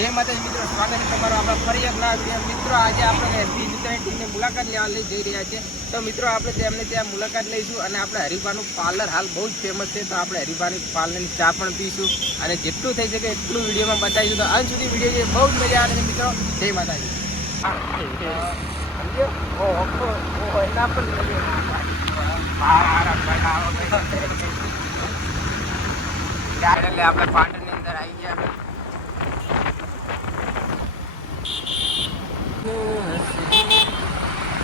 જય માતાજી મિત્રો સ્વાગત છે તમારું આપણા ફરી એક નવા મિત્રો આજે આપણે એસપી મિત્રની ટીમની મુલાકાત લેવા લઈ જઈ રહ્યા છે તો મિત્રો આપણે તેમને ત્યાં મુલાકાત લઈશું અને આપણે હરિભાનું પાર્લર હાલ બહુ જ ફેમસ છે તો આપણે હરિભાની પાર્લરની ચા પણ પીશું અને જેટલું થઈ શકે એટલું વિડીયોમાં બતાવીશું તો અંત સુધી વીડિયો છે બહુ જ મજા આવે છે મિત્રો જય માતાજી એના પણ આપણે પાટણની અંદર આવી ગયા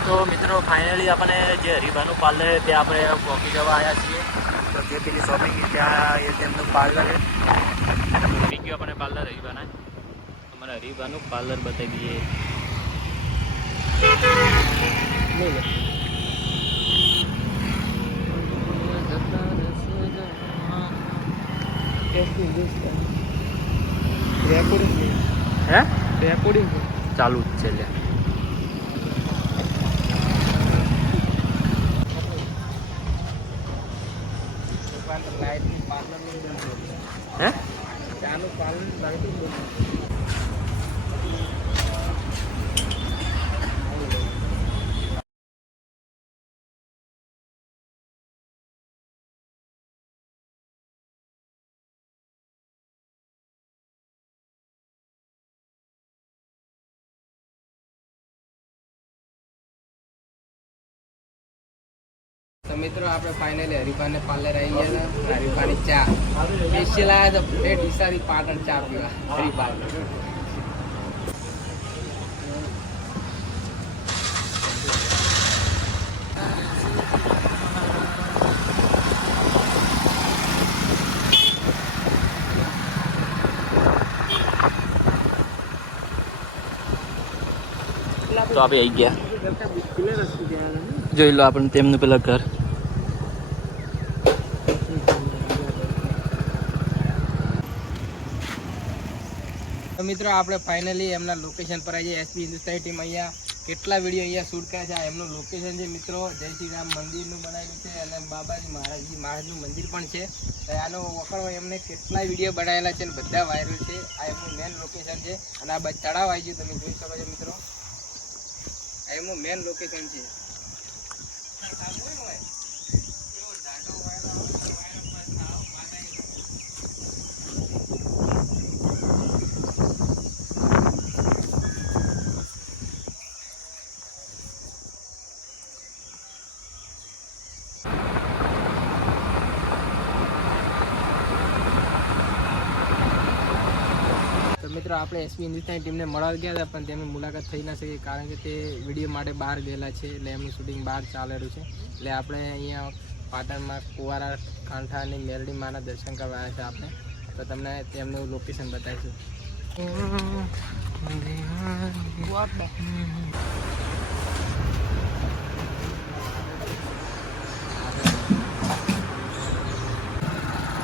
તો મિત્રો ફાઇનલી આપણે જે હરિભાનું પાર્લર છે ત્યાં આપણે પહોંચી જવા આવ્યા છીએ. તો જે પેલી શોપિંગ ત્યાં એ તેમનું પાર્લર છે. પહોંચી ગયું આપણે પાર્લર હરિભાના. અમારે હરિભાનું પાર્લર બતાવી દઈએ. હે? રેકોર્ડિંગ ચાલુ જ છે લ્યા લાઈટની પાર્લરની હે મિત્રો, આપણે ફાઇનલી હરિભાને પાર્લર આવી ગયા હતા. હરિભાની ચા. સ્પેશિયલ આવ્યા તો બે ડીસાથી પાટણ ચા પીવા. હરિભા તો આપણે આવી ગયા. જોઈ લો આપણે તેમનું પેલા ઘર. તો મિત્રો, આપણે ફાઇનલી એમના લોકેશન પર આવીએ. એસપી હિન્દુસ્તાની ટીમ અહીંયા કેટલા વીડિયો અહીંયા શૂટ કર્યા છે. આ એમનું લોકેશન છે મિત્રો. જય શ્રી રામ મંદિરનું બનાવ્યું છે અને બાબાજી મહારાજજી મહારાજનું મંદિર પણ છે. આનો વખણો એમને કેટલા વીડિયો બનાવેલા છે અને બધા વાયરલ છે. આ એમનું મેન લોકેશન છે. અને આ તળાવ આવી ગયું. તમે જોઈ શકો છો મિત્રો. આ એમનું મેન લોકેશન છે તો મિત્રો, આપણે એસપી હિન્દુસ્તાની ટીમને મળવા ગયા હતા, પણ તેમની મુલાકાત થઈ ના શકી, કારણ કે તે વીડિયો માટે બહાર ગયેલા છે, એટલે એમનું શૂટિંગ બહાર ચાલેલું છે. એટલે આપણે અહીંયા પાટણમાં કુવારા, કાંઠા અને મેરડી માના દર્શન કરવા આવ્યા છે આપણે. તો તમને તેમનું લોકેશન બતાવીશું.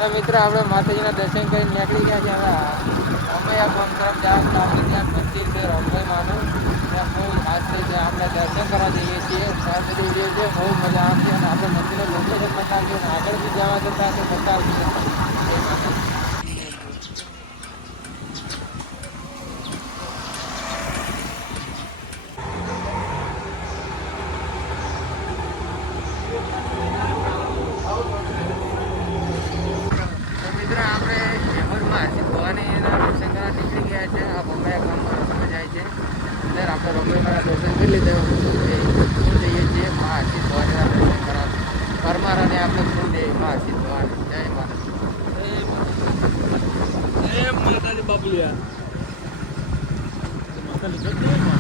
તો મિત્રો, આપણે માતાજીના દર્શન કરી નીકળી ગયા છે હવે રમૈયા ગામ તરફ જાવ તો આપણે ત્યાં મંદિર છે માનું ત્યાં બહુ ખાસ છે આપણે દર્શન કરવા જઈએ છીએ. ત્યાં બધી જે છે, બહુ મજા આવશે. અને આપણે મંદિરનું લોકેશન બતાવીએ અને આગળ બી જવા જતા માતાજી. લોકો મારા દર્શન કરી લીધા ફૂલ આપણે ફૂલ જઈએ મહાશી જય માતા જય માતાજી